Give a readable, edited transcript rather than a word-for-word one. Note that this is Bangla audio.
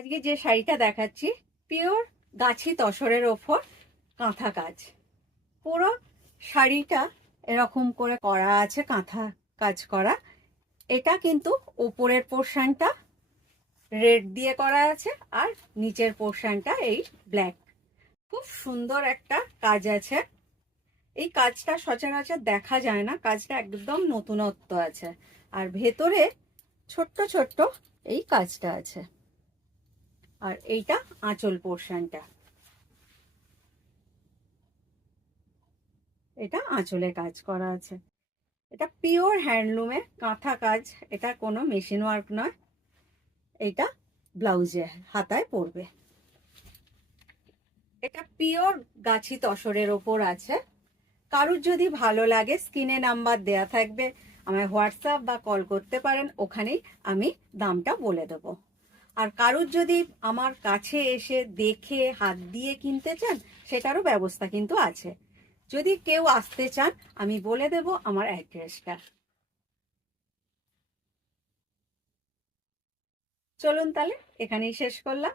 আজকে যে শাড়িটা দেখাচ্ছি পিওর গাছি তসরের ওপর কাঁথা কাজ। পুরো শাড়িটা এরকম করে করা আছে, কাঁথা কাজ করা। এটা কিন্তু উপরের পোর্শনটা রেড দিয়ে করা আছে আর নিচের পোর্শনটা এই ব্ল্যাক। খুব সুন্দর একটা কাজ আছে। এই কাজটা সচরাচর দেখা যায় না, কাজটা একদম নতুনত্ব আছে। আর ভেতরে ছোট্ট ছোট্ট এই কাজটা আছে। আর এইটা আঁচল পোর্শনটা, এটা আঁচলে কাজ করা আছে। এটা পিওর হ্যান্ডলুমে কাঁথা কাজ, এটা কোনো মেশিন ওয়ার্ক নয়। এটা ব্লাউজে হাতায় পড়বে। এটা পিওর গাছি তসরের ওপর আছে। কারুর যদি ভালো লাগে স্ক্রিনে নাম্বার দেয়া থাকবে, আমায় হোয়াটসঅ্যাপ বা কল করতে পারেন, ওখানেই আমি দামটা বলে দেব। আর কারুর যদি আমার কাছে এসে দেখে হাত দিয়ে কিনতে চান, সেটারও ব্যবস্থা কিন্তু আছে। যদি কেউ আসতে চান আমি বলে দেব আমার অ্যাড্রেসটা। চলুন তাহলে এখানেই শেষ করলাম।